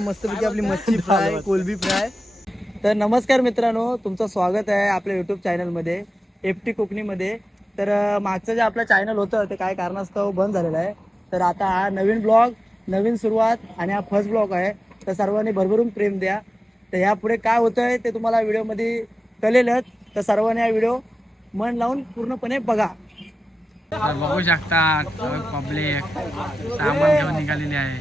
मस्तपैकी आपली मच्छी फ्राय, कोलबी फ्राय. तर नमस्कार मित्रांनो, तुमचं स्वागत आहे आपल्या युट्यूब चॅनलमध्ये एफटी कोकणीमध्ये. तर मागचं जे आपलं चॅनल होतं ते काय कारणास्तव बंद झालेलं आहे. तर आता हा नवीन ब्लॉग, नवीन सुरुवात आणि हा फर्स्ट ब्लॉग आहे. तर सर्वांनी भरभरून प्रेम द्या. तर यापुढे काय होतंय ते तुम्हाला व्हिडिओमध्ये कळेलच. तर सर्वांनी हा व्हिडिओ मन लावून पूर्णपणे बघा. बघू शकता पब्लिक सामान घेऊन निघालेली आहे.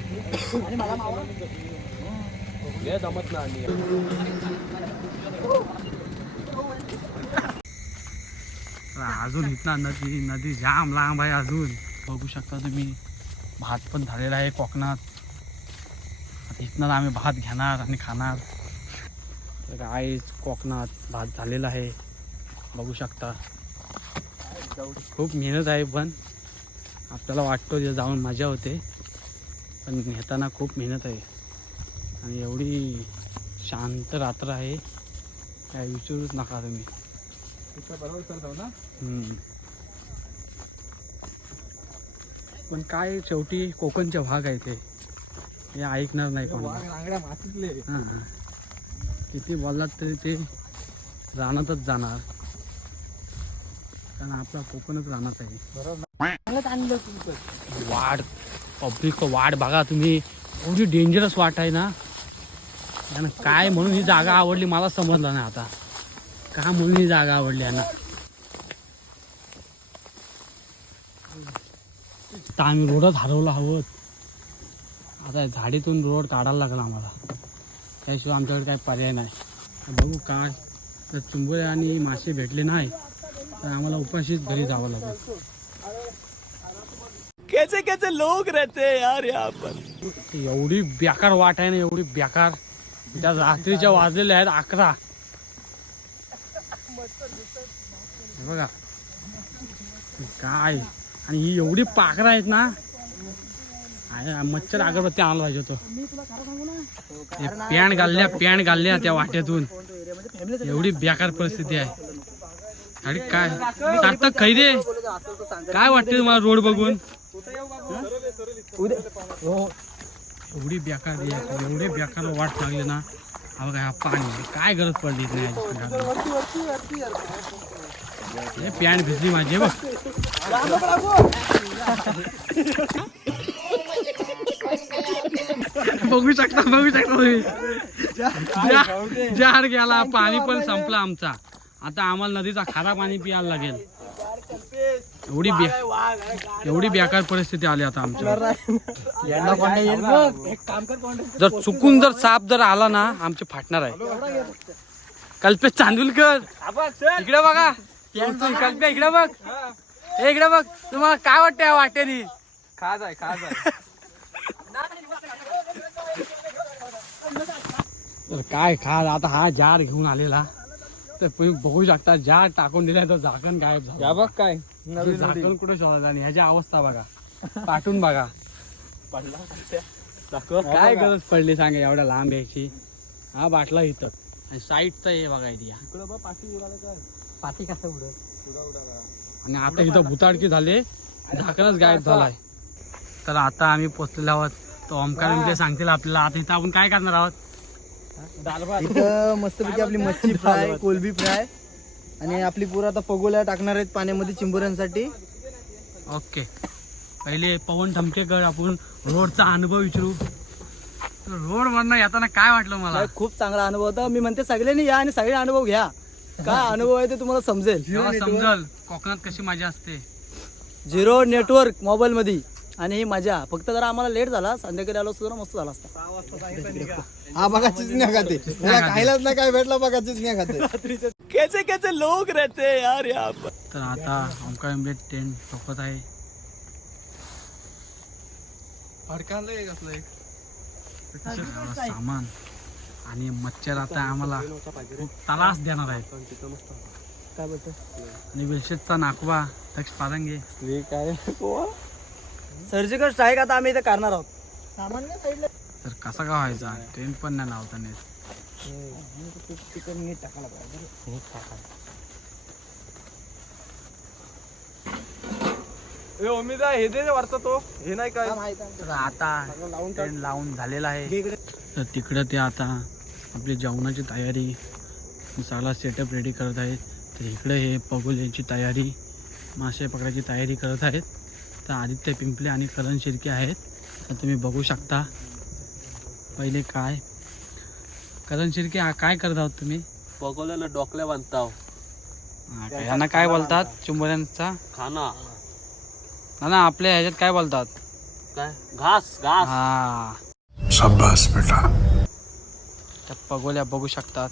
अजून इथं नदी जाम लांब आहे. अजून बघू शकता तुम्ही भात पण झालेला आहे कोकणात. इथनं आम्ही भात घेणार आणि खाणार. तर आईच कोकणात भात झालेला आहे बघू शकता. खूप मेहनत आहे, पण आपल्याला वाटतो तिथे जाऊन मजा होते, पण नेताना खूप मेहनत आहे. आणि एवढी शांत रात्र आहे काय विचारूच नका तुम्ही. पण काय शेवटी कोकणचा भाग आहे ते, हे ऐकणार नाही कोण. हां किती बोललात तरी ते रानातच जाणार, कारण आपला कोकणच रानात आहे. वाट पब्लिक वाट बघा तुम्ही, एवढी डेंजरस वाट आहे ना. काय म्हणून ही जागा आवडली मला समजलं नाही आता, का म्हणून ही जागा आवडली आहे ना. तर आम्ही रोडच हरवलो आहोत. आता झाडीतून रोड काढायला लागला आम्हाला, त्याशिवाय आमच्याकडे काही पर्याय नाही. बघू काय, तर चिंबोळे आणि मासे भेटले नाही तर आम्हाला उपाशीच घरी जावं लागेल. कैसे कैसे लोग रहते हैं यार यहाँ पर. एवढी बेकार वाट आहे ना, एवढी बेकार. त्या रात्रीच्या वाजलेल्या आहेत 11. बघा काय, आणि ही एवढी पाखरं आहेत ना. मच्छर अगरबत्ती आणला पाहिजे होतो. पॅन घालल्या त्या वाट्यातून. एवढी बेकार परिस्थिती आहे. अरे काय टाकतात खैरे, काय वाटते तुम्हाला रोड बघून. एवढी बेकार एवढे बेकार वाट लागली ना. हा बघा हा पाणी, काय गरज पडली नाही. पॅन्ट भिजली माझी बघ. बघू शकता तुम्ही. जार गेला, पाणी पण संपला आमचा. आता आम्हाला नदीचा खारा पाणी प्यायला लागेल. एवढी बेकार परिस्थिती आली आता आमच्या. जर चुकून जर साप जर आला ना, आमचे फाटणार आहे. कल्पेश चांदुलकर इकडे बघा. कल्पे इकडे बघ, इकडे बघ. तुम्हाला काय वाटतं या वाटेनी? खाज आहे. तर काय खाज. आता हा जार घेऊन आलेला, तर तुम्ही बघू शकता जार टाकून दिलाय तर झाकण गायब झालं. बघ काय झाकण कुठे शोधायचं, आणि ह्याची अवस्था बघा. पाठून बघा काय गरज पडली सांगा एवढ्या लांब यायची. हा बाटला इथं, आणि साईडचा हे बघायची. पाठी कसं उडत. आणि आता इथं भुताडकी झाले, झाकणच गायब झालाय. तर आता आम्ही पोचलेलो आहोत. तो ओमकार ते सांगतील आपल्याला. आता इथं आपण काय करणार आहोत. इथं मस्तपैकी आपली मच्छी फ्राय, कोलबी फ्राय, आणि आपली पुरा आता पगोल्या टाकणार आहेत पाण्यामध्ये चिंबोऱ्यांसाठी. ओके, पहिले पवन ठमकेकर आपण रोडचा अनुभव विचारू. रोड वरनं येताना काय वाटलं मला. खूप चांगला अनुभव होता. मी म्हणते सगळ्यांनी या आणि सगळे अनुभव घ्या. काय अनुभव आहे ते तुम्हाला समजेल. समजल कोकणात कशी मजा असते. 0 नेटवर्क मोबाईल मध्ये, आणि ही मजा. फक्त जरा आम्हाला लेट झाला, संध्याकाळी आलो असतो मस्त झाला असता. हा बघा चिचण्या खाते, खायलाच नाही काय भेटला बघा चिचण्या खाते. कैसे कैसे लोग रहते हैं यार यहाँ पर. तर आता ओमकार टेंट ठोकत आहे. सामान आणि मच्छर आता आम्हाला खूप त्रास देणार आहे. काय बोलतो. आणि विलशेटचा नाकवा लक्ष पारंगे काय सर्जिकल स्ट्राईक आता आम्ही इथे करणार आहोत. सामान्य साईडला तर कसा का व्हायचा. ट्रेन पण नाही लावता नीट. नीट टाकायला पाहिजे. हे दे वरचा तो हे नाही काय तर आता टेंट लावून झालेला आहे. तर तिकडं ते आता आपली जेवणाची तयारी सगळा सेटअप रेडी करत आहेत. तर इकडे हे पगोल्यांची तयारी, मासे पकडायची तयारी करत आहेत. तर आदित्य पिंपले आणि करण शिर्के आहेत. तर तुम्ही बघू शकता. पहिले काय करण शिर्के काय करत आहोत तुम्ही? पगोल्याला डोकल्या बांधताव. यांना काय बोलतात चिंबोऱ्यांचा खाना ना आपल्या ह्याच्यात काय बोलतात? काय घास घास. हा शाबाश बेटा. त्या पगोल्या बघू शकतात.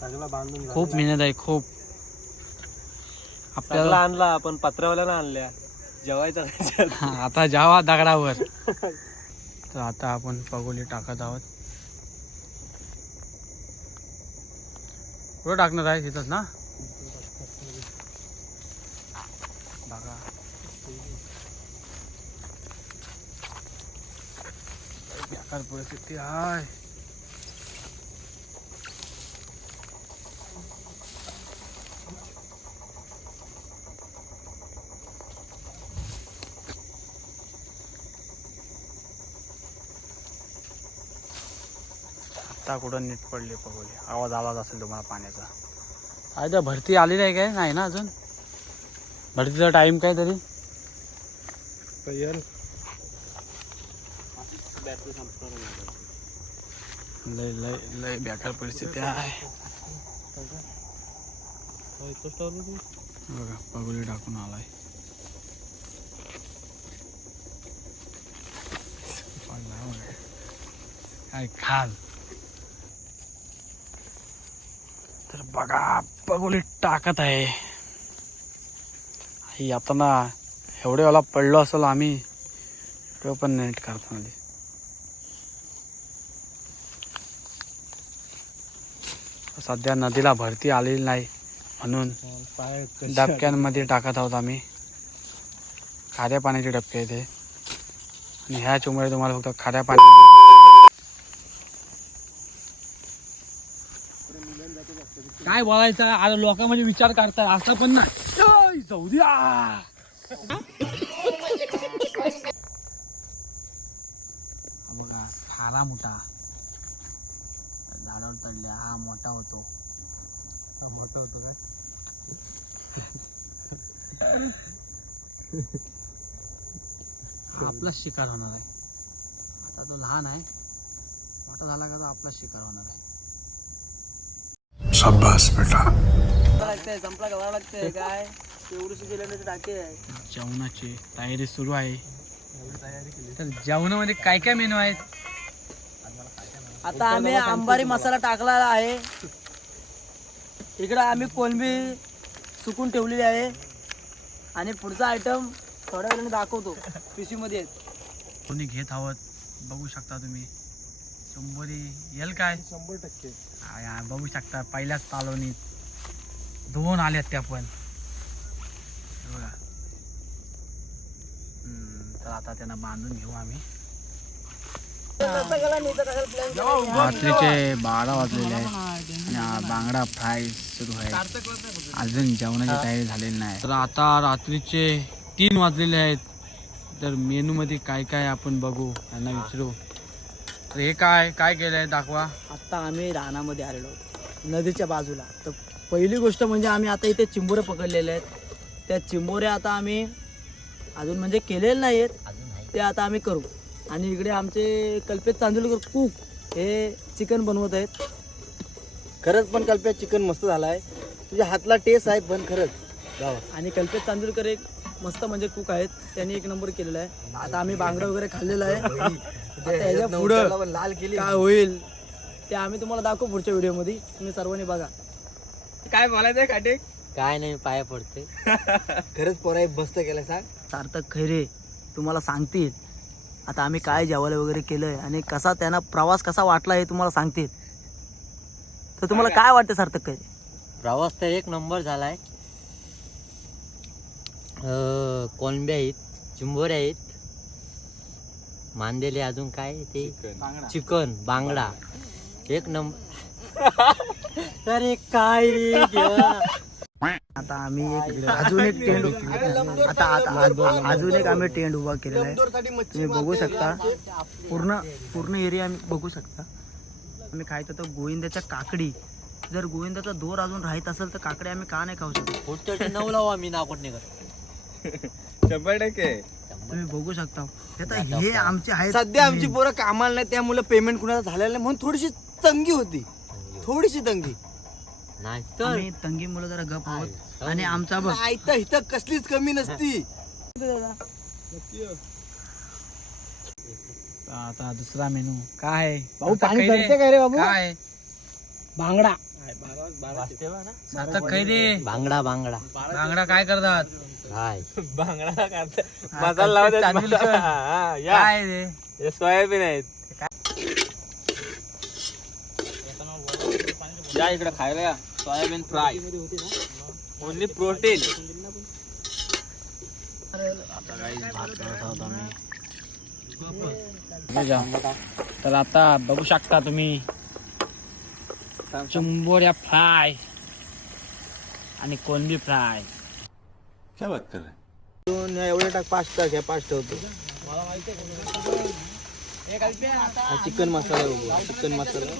सगळं बांधून खूप मेहनत आहे खूप. सगळं आपल्याला आणला आपण पत्रावाल्याला आणल्या जेवायचा आता जावा दगडावर. तर आता आपण पगोली टाकत आहोत. कुठं टाकणार आहे तिथंच ना? बघा बेकार परिस्थिती आहे. आता कुठं नीट पडले पगोले. आवाज आलाच असेल तुम्हाला पाण्याचा. काय तर भरती आली नाही काय? नाही ना अजून. भरतीचा टाइम काय तरी? लय लय लय बेकार परिस्थिती आहे. बघा पगोली टाकून आलाय. काय खाल. तर बघा पगोली टाकत आहे. ही आता ना एवढे वेळा पडलो असेल आम्ही तो पण नीट करतो. सध्या नदीला भरती आलेली नाही म्हणून डबक्यांमध्ये टाकत आहोत आम्ही. खाऱ्या पाण्याचे डबके इथे. आणि ह्या चुंबड्या तुम्हाला फक्त खाऱ्या पाण्यामध्ये काय बोलायचं. आता लोकांमध्ये विचार करताय असं पण नाही. जाऊ द्या. बघा खारा मोठा झाडावर चढल्या. हा मोठा होतो. मोठा होतो काय हा आपलाच शिकार होणार आहे. आता तो लहान आहे. मोठा झाला का तो आपलाच शिकार होणार आहे. शाबाश बेटा. लागतंय संपला करावं लागतंय काय एवढी गेल्याने टाके आहे. जेवणाची तयारी सुरू आहे. तर जेवणामध्ये काय काय मेनू आहेत? आता आम्ही अंबारी मसाला टाकला आहे. इकडं आम्ही कोलंबी सुकून ठेवलेली आहे. आणि पुढचा आयटम थोड्या वेळाने दाखवतो. पिशवीमध्ये आहेत. कोणी घेत आहोत बघू शकता तुम्ही. शंभरी येईल काय? 100%. बघू शकता पहिल्याच तालवणीत 2 आल्यात त्या पण. बघा. तर आता त्यांना बांधून घेऊ आम्ही. रात्रीचे 12 वाजलेले आहेत आणि बांगडा फ्राय सुरू आहे. अजून जेवणाची तयारी झालेली नाही. तर आता रात्रीचे 3 वाजलेले आहेत. तर मेनू मध्ये काय काय आपण बघू. त्यांना विचारू. तर हे काय काय केलंय दाखवा. आता आम्ही रानामध्ये आलेलो आहोत नदीच्या बाजूला. तर पहिली गोष्ट म्हणजे आम्ही आता इथे चिंबोरे पकडलेले आहेत. त्या चिंबोऱ्या आता आम्ही अजून म्हणजे केलेले नाही आहेत. ते आता आम्ही करू. आणि इकडे आमचे कल्पेश चांदोलीकर कूक हे चिकन बनवत आहेत. खरंच पण कल्पेश चिकन मस्त झाला आहे. तुझ्या हातला टेस्ट आहे पण खरंच. आणि कल्पेश चांदोलीकर एक मस्त म्हणजे कुक आहेत. त्यांनी 1 नंबर केलेला आहे. आता आम्ही बांगडा वगैरे खाल्लेला आहे. त्याच्या पुढं लाल केली काय होईल ते आम्ही तुम्हाला दाखवू पुढच्या व्हिडिओमध्ये. तुम्ही सर्वांनी बघा. काय बोलायचंय काटे? काय नाही पाया पडते. खरंच पोराई बसत केलं सांग. सार्थक खैरे तुम्हाला सांगतील आता आम्ही काय जेवायला वगैरे केलंय आणि कसा त्यांना प्रवास कसा वाटला हे तुम्हाला सांगतील. तर तुम्हाला काय वाटतं सार्थक खैरे? प्रवास तर 1 नंबर झालाय. कोलंब्या आहेत, चिंबोऱ्या आहेत, मांदेले, अजून काय ते चिकन बांगडा 1 नंबर. अरे काय रे देवा. आता आम्ही अजून एक टेंट अजून एक आम्ही टेंट उभा केलेला आहे. तुम्ही बघू शकता पूर्ण एरिया आम्ही बघू शकता. आम्ही खायचं तर गोविंदाच्या काकडी. जर गोविंदाचा दोर अजून राहत असेल तर काकडी आम्ही का नाही खाऊ शकत. पुढच्या 9 लावू आम्ही नाकोट निघत. 100%. तुम्ही बघू शकता. आता हे आमचे आहेत. सध्या आमची पोरं कामाला नाही त्यामुळे पेमेंट कुणाला झालेलं नाही म्हणून थोडीशी तंगी होती. थोडीशी तंगी नाही तर आम्ही तंगी मुलं जरा गप आहोत. आणि आमचा बघ नाही तर इथं कसलीच कमी नसती. आता दुसरा मेनू काय भाऊ पाणी चढते काय रे बाबू. काय बांगडा. आता काय रे बांगडा बांगडा काय करतात काय मसाला लावतात. चांदीचं. या काय रे हे सोयाबीन आहेत. या इकडे खायला या. Soybean fry only protein. तर आता बघू शकता तुम्ही चिंबोऱ्या फ्राय आणि कोलंबी फ्राय. एवढे टाक 5 टाक. 5 ठेवतो. चिकन मसाला चिकन मसाला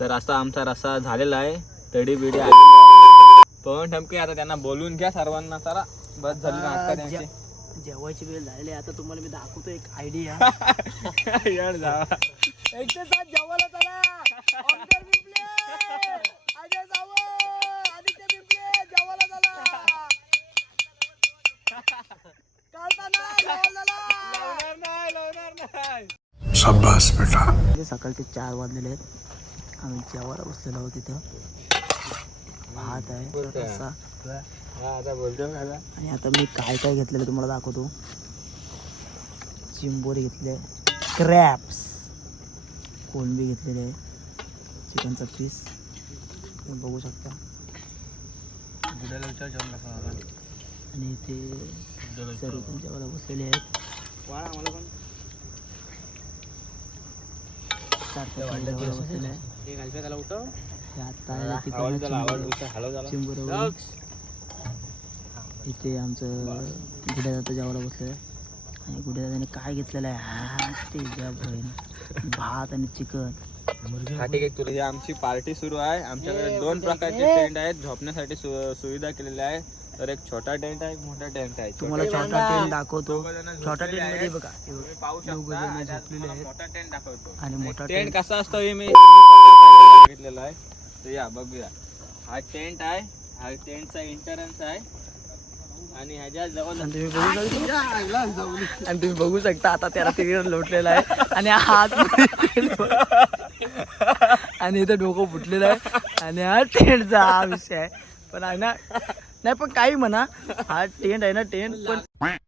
तर असा आमचा रस्सा झालेला आहे. तडी बिडी आलेली आहे. पवन ठमके आता त्यांना बोलून घ्या सर्वांना. चला बस झाली नाटकं त्यांची. जेवायची वेळ झालेली आहे. आता तुम्हाला मी दाखवतो एक आयडिया. यार जावा. एकटे साथ जेवायला चला. ओमकार पिंपले, अजय सावंत, आदित्य पिंपले जेवायला चला. चालताना जेवायला चला. शाबाश बेटा. सकाळचे 4 वाजलेले आहेत. आम्ही जेवायला बसलेलो आहोत तिथं. भात आहे रस्सा. आणि आता मी काय काय घेतलेलं तुम्हाला दाखवतो. चिंबोरी घेतले, क्रॅप्स, कोलंबी घेतलेले आहे, चिकनचा पीस तुम्ही बघू शकता. आणि इथे सर्व पण जेवायला बसलेले आहेत. इथे आमचं गुड्यादादा जेवायला बसलं आणि गुड्यादादाने काय घेतलेलं आहे हा ते भात आणि चिकन. ठीक आहे तुला आमची पार्टी सुरू आहे. आमच्याकडे 2 प्रकारचे टेंट आहेत. झोपण्यासाठी सुविधा केलेली आहे. तर एक छोटा टेंट आहे, एक मोठा टेंट आहे. तुम्हाला छोटा टेंट दाखवतो. छोटा टेंट मध्ये बघा तुम्ही पाहू शकता. आणि तुम्हाला मोठा टेंट दाखवतो. आणि मोठा टेंट कसा असतो हे मी स्वतः बघितलेला आहे. तर या बघूया. हा टेंट आहे. हा टेंटचा एंट्रन्स आहे. आणि ह्याच्या जवळ आणि तुम्ही बघू शकता आता त्याला तिकडे लोटलेला आहे आणि हात आणि इथं डोकं फुटलेलं आहे. आणि हा टेंटचा हा विषय आहे. पण आहे ना नाही पण काही म्हणा हा टेंट आहे ना टेंट पण.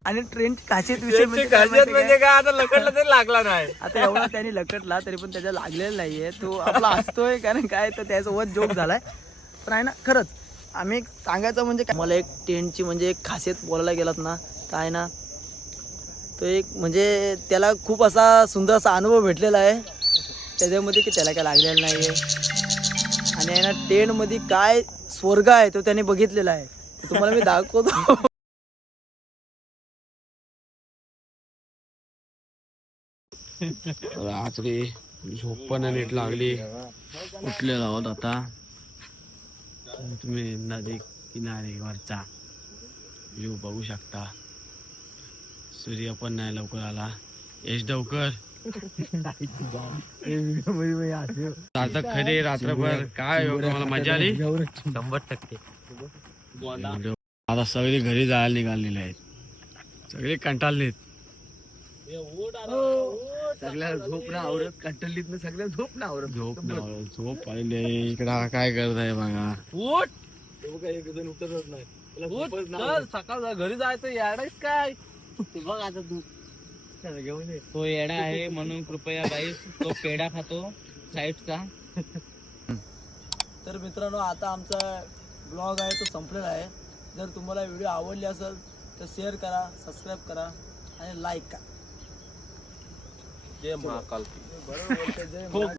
आणि ट्रेनची खासियत विषय म्हणजे काय आता लकडला तरी लागला नाही. आता एवढा त्याने लकटला तरी पण त्याच्या लागलेला नाहीये. तो आपला असतोय कारण काय तर त्यासोबत जोक झालाय. पण आहे ना खरंच आम्ही एक सांगायचं म्हणजे मला एक टेंटची म्हणजे एक खासियत बोलायला गेलात ना काय ना तो एक म्हणजे त्याला खूप असा सुंदर असा अनुभव भेटलेला आहे त्याच्यामध्ये की त्याला काय लागलेलं नाहीये. आणि आहे ना टेंटमध्ये काय स्वर्ग आहे तो त्याने बघितलेला आहे. तुम्हाला मी दाखवतो. रात्री झोप पण नीट लागली. उठलेलो आहोत आता. तुम्ही नदी किनारीवरचा व्ह्यू बघू शकता. सूर्य पण नाही लवकर आला. यश डवकर आता खरे रात्रभर काय मला मजा आली. 100%. आता सगळे घरी जायला निघालेले आहेत. सगळे कंटाळलेत. सगळ्याला झोप ना आवरत कंटलीत ना सगळ्या झोप ना आवरत. झोप पाहिले इकडं काय करत आहे बघा. सकाळ घरी जायचं याडाच काय. बघ आता तू तो येडा आहे म्हणून कृपया गाईस तो पेढा खातो साईडचा. तर मित्रांनो आता आमचा ब्लॉग आहे तो संपलेला आहे. जर तुम्हाला व्हिडिओ आवडली असेल तर शेअर करा, सबस्क्राईब करा आणि लाईक करा. जय महाकाल. बरोबर बोलतोय, जय महाकाल.